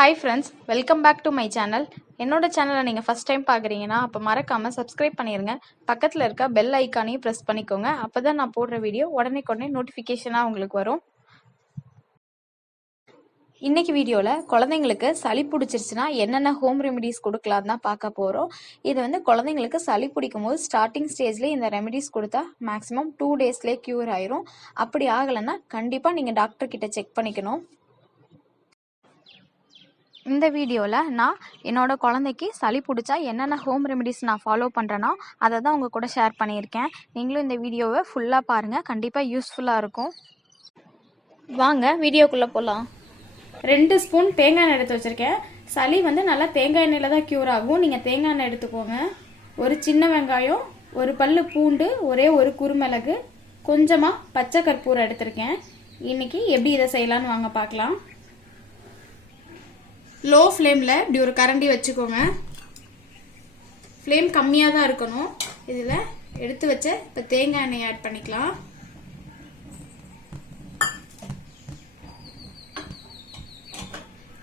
Hi friends, welcome back to my channel. என்னோட சேனலை நீங்கள் ஃபஸ்ட் டைம் பார்க்குறீங்கன்னா அப்போ மறக்காமல் சப்ஸ்கிரைப் பண்ணிடுங்க. பக்கத்தில் இருக்க பெல் ஐக்கானையும் ப்ரெஸ் பண்ணிக்கோங்க. அப்போ தான் நான் போடுற வீடியோ உடனே நோட்டிஃபிகேஷனாக உங்களுக்கு வரும். இன்றைக்கி வீடியோவில் குழந்தைங்களுக்கு சளி பிடிச்சிருச்சுன்னா என்னென்ன ஹோம் ரெமிடிஸ் கொடுக்கலாம் தான் பார்க்க போகிறோம். இது குழந்தைங்களுக்கு சளி பிடிக்கும் போது ஸ்டார்டிங் ஸ்டேஜ்லேயே இந்த ரெமிடிஸ் கொடுத்தா மேக்ஸிமம் 2 டேஸ்லேயே க்யூர் ஆயிரும். அப்படி ஆகலைன்னா கண்டிப்பாக நீங்கள் டாக்டர்கிட்ட செக் பண்ணிக்கணும். இந்த வீடியோவில் நான் என்னோட குழந்தைக்கு சளி பிடிச்சா என்னென்ன ஹோம் ரெமிடிஸ் நான் ஃபாலோ பண்ணுறேன்னா அதை தான் உங்கள் கூட ஷேர் பண்ணியிருக்கேன். நீங்களும் இந்த வீடியோவை ஃபுல்லாக பாருங்கள், கண்டிப்பாக யூஸ்ஃபுல்லாக இருக்கும். வாங்க வீடியோக்குள்ளே போகலாம். 2 ஸ்பூன் தேங்காய் எண்ணெய் எடுத்து வச்சுருக்கேன். சளி நல்லா தேங்காய் எண்ணெயில் தான் க்யூர் ஆகும். நீங்கள் தேங்காய் எண்ணெய் எடுத்துக்கோங்க. ஒரு சின்ன வெங்காயம், ஒரு பல்லு பூண்டு, ஒரே ஒரு குருமிளகு, கொஞ்சமாக பச்சை கற்பூரம் எடுத்திருக்கேன். இன்றைக்கி எப்படி இதை செய்யலான்னு வாங்க பார்க்கலாம். லோ ஃப்ளேமில் இப்படி ஒரு கரண்டி வச்சுக்கோங்க. ஃப்ளேம் கம்மியாக தான் இருக்கணும். இதில் எடுத்து வச்ச இப்போ தேங்காய் எண்ணெய் ஆட் பண்ணிக்கலாம்.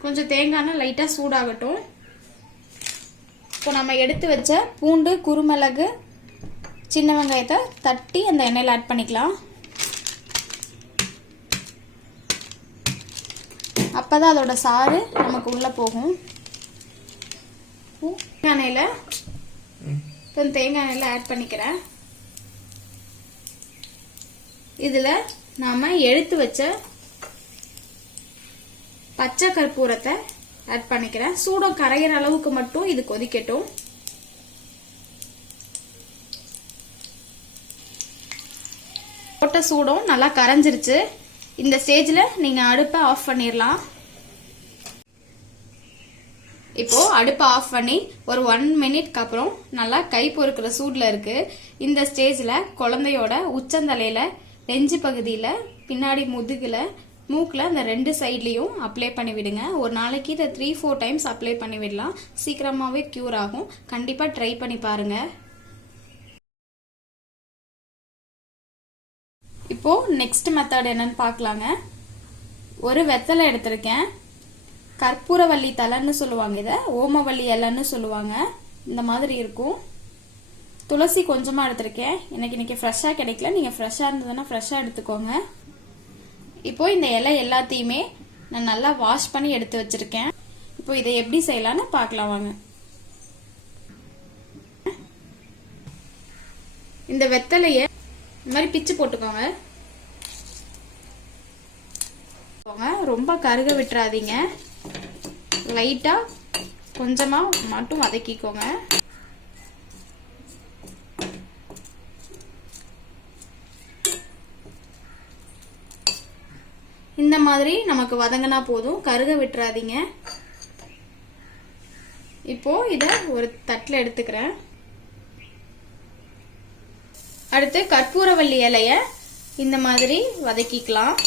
கொஞ்சம் தேங்காய் எண்ணெய் லைட்டாக சூடாகட்டும். இப்போ நம்ம எடுத்து வச்ச பூண்டு, குருமிளகு, சின்ன வெங்காயத்தை தட்டி அந்த எண்ணெயில் ஆட் பண்ணிக்கலாம். அப்போதான் அதோட சாறு நமக்கு உள்ளே போகும். தேங்காய் எண்ணெயில் ஆட் பண்ணிக்கிறேன். இதில் நாம் எடுத்து வச்ச பச்சை கற்பூரத்தை ஆட் பண்ணிக்கிறேன். சூடம் கரையிற அளவுக்கு மட்டும் இது கொதிக்கட்டும். போட்ட சூடம் நல்லா கரைஞ்சிருச்சு. இந்த ஸ்டேஜில் நீங்கள் அடுப்பை ஆஃப் பண்ணிடலாம். இப்போ அடுப்பை ஆஃப் பண்ணி ஒரு 1 மினிட்க்கு அப்புறம் நல்லா கை பொறுக்கிற சூடில் இருக்குது. இந்த ஸ்டேஜில் குழந்தையோட உச்சந்தலையில், நெஞ்சு பகுதியில், பின்னாடி முதுகில், மூக்கில் அந்த 2 சைட்லேயும் அப்ளை பண்ணி விடுங்க. ஒரு நாளைக்கு இதை 3-4 டைம்ஸ் அப்ளை பண்ணி விடலாம். சீக்கிரமாகவே க்யூர் ஆகும். கண்டிப்பாக ட்ரை பண்ணி பாருங்கள். இப்போது நெக்ஸ்ட் மெத்தட் என்னன்னு பார்க்கலாங்க. ஒரு வெத்தலை எடுத்திருக்கேன். கற்பூரவள்ளி தலைன்னு சொல்லுவாங்க, இதை ஓமவள்ளி இலைன்னு சொல்லுவாங்க. இந்த மாதிரி இருக்கும். துளசி கொஞ்சமாக எடுத்திருக்கேன். இன்னைக்கு ஃப்ரெஷ்ஷாக கிடைக்கல. நீங்கள் ஃப்ரெஷ்ஷாக இருந்ததுன்னா ஃப்ரெஷ்ஷாக எடுத்துக்கோங்க. இப்போது இந்த இலை எல்லாத்தையுமே நான் நல்லா வாஷ் பண்ணி எடுத்து வச்சுருக்கேன். இப்போ இதை எப்படி செய்யலான்னு பார்க்கலாம் வாங்க. இந்த வெத்தலையை இந்த மாதிரி பிச்சு போட்டுக்கோங்க. ரொம்ப கருக விட்டுறாதீங்க. லைட்டா கொஞ்சமா மட்டும் வதக்கிக்கோங்க. இந்த மாதிரி நமக்கு வதங்கினா போதும், கருக விட்டுறாதீங்க. இப்போ இதை ஒரு தட்டில் எடுத்துக்கிறேன். அடுத்து கற்பூரவள்ளி இலைய இந்த மாதிரி வதக்கிக்கலாம்.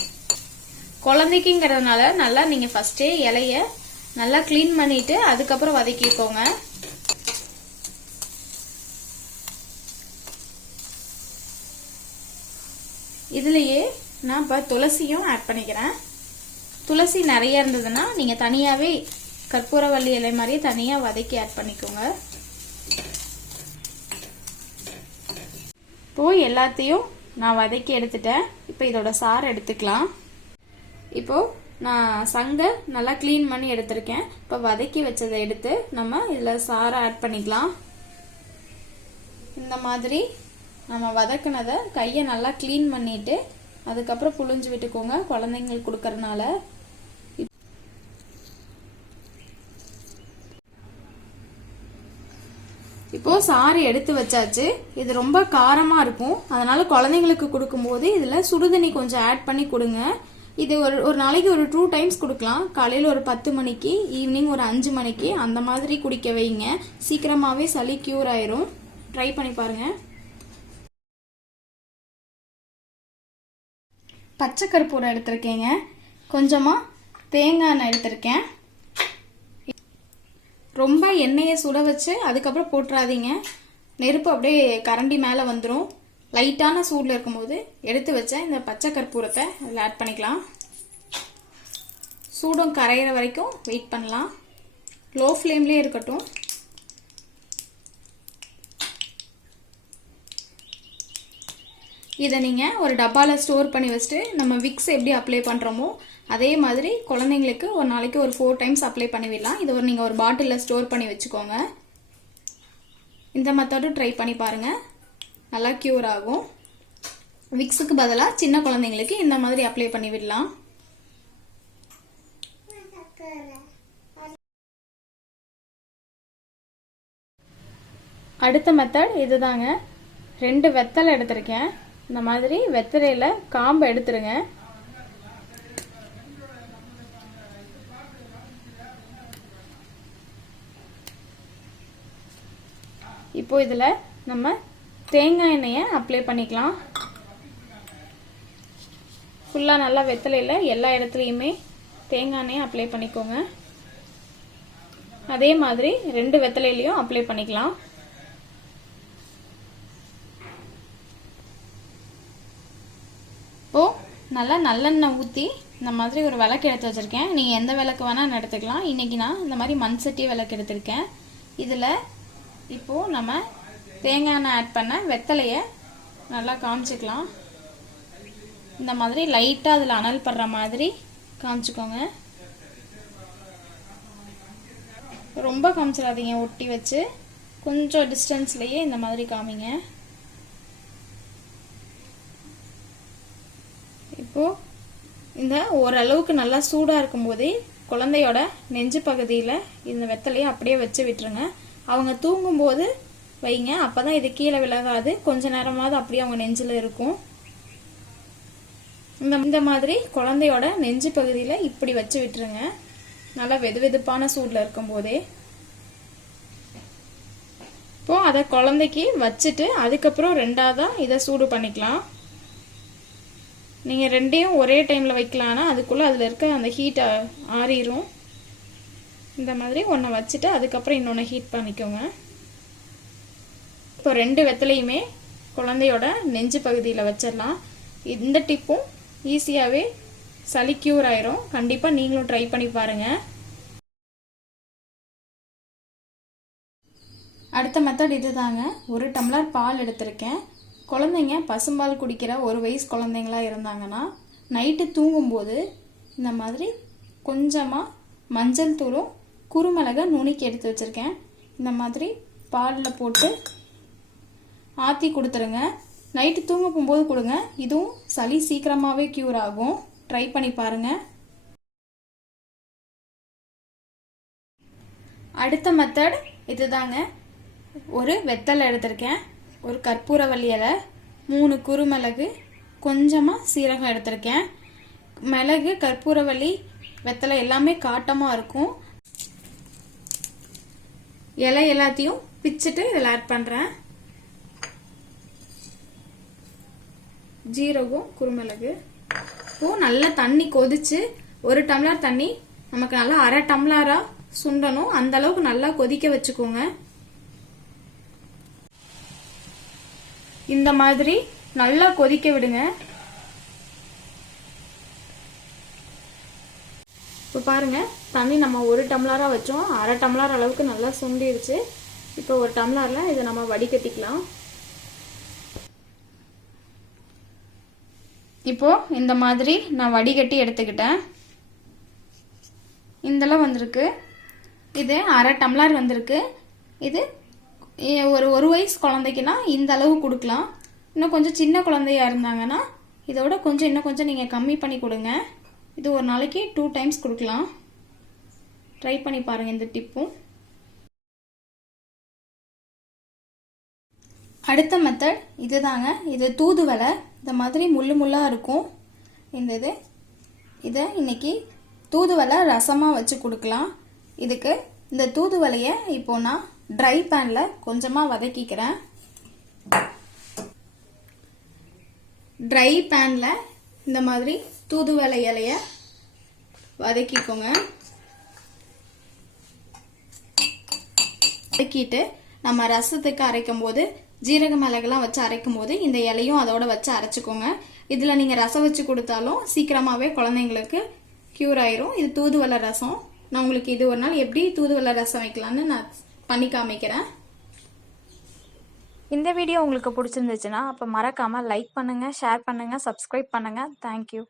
குழந்தைக்குங்கிறதுனால நல்லா நீங்கள் ஃபஸ்ட்டே இலைய நல்லா க்ளீன் பண்ணிட்டு அதுக்கப்புறம் வதக்கிக்கோங்க. இதுலேயே நான் இப்போ துளசியும் ஆட் பண்ணிக்கிறேன். துளசி நிறைய இருந்ததுன்னா நீங்கள் தனியாகவே கற்பூரவள்ளி இலை மாதிரியே தனியாக வதக்கி ஆட் பண்ணிக்கோங்க. இப்போது எல்லாத்தையும் நான் வதக்கி எடுத்துட்டேன். இப்போ இதோட சாறு எடுத்துக்கலாம். இப்போது நான் சங்கை நல்லா க்ளீன் பண்ணி எடுத்திருக்கேன். இப்போ வதக்கி வச்சதை எடுத்து நம்ம இதில் சாறை ஆட் பண்ணிக்கலாம். இந்த மாதிரி நம்ம வதக்குனதை கையை நல்லா க்ளீன் பண்ணிட்டு அதுக்கப்புறம் புழிஞ்சு விட்டுக்கோங்க, குழந்தைங்களுக்கு கொடுக்கறதுனால. இப்போ சாறு எடுத்து வச்சாச்சு. இது ரொம்ப காரமாக இருக்கும், அதனால குழந்தைங்களுக்கு கொடுக்கும்போது இதில் சுடுதண்ணி கொஞ்சம் ஆட் பண்ணி கொடுங்க. இது ஒரு நாளைக்கு ஒரு 2 டைம்ஸ் கொடுக்கலாம். காலையில் ஒரு 10 மணிக்கு, ஈவினிங் ஒரு 5 மணிக்கு, அந்த மாதிரி குடிக்க வைங்க. சீக்கிரமாகவே சளி க்யூர் ஆயிரும். ட்ரை பண்ணி பாருங்க. பச்சை கற்பூரம் எடுத்திருக்கேங்க. கொஞ்சமாக தேங்காய் எண்ணெய் எடுத்திருக்கேன். ரொம்ப எண்ணெயை சுட வச்சு அதுக்கப்புறம் போட்டுறாதீங்க. நெருப்பு அப்படியே கரண்டி மேலே வந்துடும். லைட்டான சூடில் இருக்கும்போது எடுத்து வச்ச இந்த பச்சை கற்பூரத்தை அதில் ஆட் பண்ணிக்கலாம். சூடம் கரையிற வரைக்கும் வெயிட் பண்ணலாம். லோ ஃப்ளேம்லேயே இருக்கட்டும். இதை நீங்கள் ஒரு டப்பாவில் ஸ்டோர் பண்ணி வச்சுட்டு நம்ம விக்ஸ் எப்படி அப்ளை பண்ணுறோமோ அதே மாதிரி குழந்தைங்களுக்கு ஒரு நாளைக்கு ஒரு 4 டைம்ஸ் அப்ளை பண்ணிவிடலாம். இது நீங்கள் ஒரு பாட்டிலில் ஸ்டோர் பண்ணி வச்சுக்கோங்க. இந்த மெத்தடும் ட்ரை பண்ணி பாருங்கள், நல்லா க்யூர் ஆகும். விக்ஸுக்கு பதிலாக சின்ன குழந்தைங்களுக்கு இந்த மாதிரி அப்ளை பண்ணி விடலாம். அடுத்த மெத்தட் இதுதாங்க. 2 வெத்தலை எடுத்திருக்கேன். இந்த மாதிரி வெத்தலையில காம்பு எடுத்துருங்க. இப்போ இதுல நம்ம தேங்காய் எண்ணெயை அப்ளை பண்ணிக்கலாம். ஃபுல்லா நல்லா வெத்தலையில எல்லா இடத்துலையுமே தேங்காய் எண்ணெயை அப்ளை பண்ணிக்கோங்க. அதே மாதிரி 2 வெத்தலையிலையும் அப்ளை பண்ணிக்கலாம். இப்போ நல்லா நல்லெண்ணெய் ஊற்றி இந்த மாதிரி ஒரு விளக்கு எடுத்து வச்சுருக்கேன். நீங்கள் எந்த விளக்கு வேணால் எடுத்துக்கலாம். இன்றைக்கி நான் இந்த மாதிரி மண் சட்டி விளக்கு எடுத்திருக்கேன். இதில் இப்போது நம்ம தேங்காய் எண்ணெய் ஆட் பண்ண வெத்தலையை நல்லா காமிச்சிக்கலாம். இந்த மாதிரி லைட்டாக அதில் அனல் படுற மாதிரி காமிச்சிக்கோங்க. ரொம்ப காமிச்சிடாதீங்க, ஒட்டி வச்சு கொஞ்சம் டிஸ்டன்ஸ்லேயே இந்த மாதிரி காமிங்க. இப்போது இந்த ஓரளவுக்கு நல்லா சூடாக இருக்கும்போதே குழந்தையோட நெஞ்சு பகுதியில் இந்த வெத்தலையை அப்படியே வச்சு விட்டுருங்க. அவங்க தூங்கும்போது வைங்க, அப்போ தான் இது கீழே விலகாது. கொஞ்ச நேரமாவது அப்படியே அவங்க நெஞ்சில் இருக்கும். இந்த மாதிரி குழந்தையோட நெஞ்சு பகுதியில் இப்படி வச்சு விட்டுருங்க, நல்லா வெது வெதுப்பான சூடில் இருக்கும்போதே. இப்போது அதை குழந்தைக்கு வச்சுட்டு அதுக்கப்புறம் 2ஆவதாக இதை சூடு பண்ணிக்கலாம். நீங்கள் 2ஐயும் ஒரே டைமில் வைக்கலான்னா அதுக்குள்ளே அதில் இருக்க அந்த ஹீட்டை ஆறிடும். இந்த மாதிரி ஒன்றை வச்சுட்டு அதுக்கப்புறம் இன்னொன்று ஹீட் பண்ணிக்கோங்க. இப்போ 2 வெத்தலையுமே குழந்தையோட நெஞ்சு பகுதியில் வச்சிடலாம். இந்த டிப்பும் ஈஸியாகவே சளி க்யூர் ஆயிரும். கண்டிப்பாக நீங்களும் ட்ரை பண்ணி பாருங்கள். அடுத்த மெத்தட் இது தாங்க. 1 டம்ளர் பால் எடுத்திருக்கேன். குழந்தைங்க பசும்பால் குடிக்கிற 1 வயசு குழந்தைங்களா இருந்தாங்கன்னா நைட்டு தூங்கும்போது இந்த மாதிரி கொஞ்சமாக மஞ்சள் தூளும் குருமிளகை நுணுக்கி எடுத்து வச்சுருக்கேன். இந்த மாதிரி பாலில் போட்டு ஆற்றி கொடுத்துருங்க. நைட்டு தூங்க போகும்போது கொடுங்க. இதுவும் சளி சீக்கிரமாகவே க்யூர் ஆகும். ட்ரை பண்ணி பாருங்கள். அடுத்த மெத்தட் இதுதாங்க. ஒரு வெத்தலை எடுத்திருக்கேன், ஒரு கற்பூரவள்ளி இலை, 3 குருமிளகு, கொஞ்சமாக சீரகம் எடுத்திருக்கேன். மிளகு, கற்பூரவள்ளி, வெத்தலை எல்லாமே காட்டமாக இருக்கும். இலை எல்லாத்தையும் பிச்சுட்டு இதில் ஆட் பண்ணுறேன். ஜீரகம், குருமிளகு. இப்போது நல்லா தண்ணி கொதிச்சு 1 டம்ளர் தண்ணி நமக்கு நல்லா 1/2 டம்ளராக சுண்டணும். அந்த அளவுக்கு நல்லா கொதிக்க வச்சுக்கோங்க. இந்த மாதிரி நல்லா கொதிக்க விடுங்க. இப்போ பாருங்க, தண்ணி நம்ம 1 டம்ளராக வச்சோம், 1/2 டம்ளர் அளவுக்கு நல்லா சுண்டிடுச்சு. இப்போ 1 டம்ளரில் இதை நம்ம வடிகட்டிக்கலாம். இப்போ இந்த மாதிரி நான் வடிகட்டி எடுத்துக்கிட்டேன். இந்தளவு வந்திருக்கு. இது 1/2 டம்ளர் வந்திருக்கு. இது ஒரு வயசு குழந்தைக்குன்னா இந்த அளவு கொடுக்கலாம். இன்னும் கொஞ்சம் சின்ன குழந்தையா இருந்தாங்கன்னா இதோட இன்னும் கொஞ்சம் நீங்கள் கம்மி பண்ணி கொடுங்க. இது ஒரு நாளைக்கு 2 டைம்ஸ் கொடுக்கலாம். ட்ரை பண்ணி பாருங்கள் இந்த டிப்பும். அடுத்த மெத்தட் இதுதாங்க. இது தூதுவளை. இந்த மாதிரி முள்ளு முள்ளாக இருக்கும். இதை இன்னைக்கு தூதுவளை ரசமாக வச்சு கொடுக்கலாம். இதுக்கு இந்த தூதுவளையை இப்போ நான் ட்ரை பேனில் கொஞ்சமாக வதக்கிக்கிறேன். ட்ரை பேனில் இந்த மாதிரி தூதுவளை இலையை வதக்கிக்கோங்க. வதக்கிட்டு நம்ம ரசத்துக்கு அரைக்கும் போது ஜீரக மிளகுலாம் வச்சு அரைக்கும் போது இந்த இலையும் அதோட வச்சு அரைச்சிக்கோங்க. இதில் நீங்கள் ரசம் வச்சு கொடுத்தாலும் சீக்கிரமாகவே குழந்தைங்களுக்கு க்யூர் ஆயிரும். இது தூதுவளை ரசம். நான் உங்களுக்கு இது ஒரு நாள் எப்படி தூதுவளை ரசம் வைக்கலான்னு நான் பண்ணி காமிக்கிறேன். இந்த வீடியோ உங்களுக்கு பிடிச்சிருந்துச்சுன்னா அப்போ மறக்காமல் லைக் பண்ணுங்கள், ஷேர் பண்ணுங்கள், சப்ஸ்கிரைப் பண்ணுங்கள். தேங்க்யூ.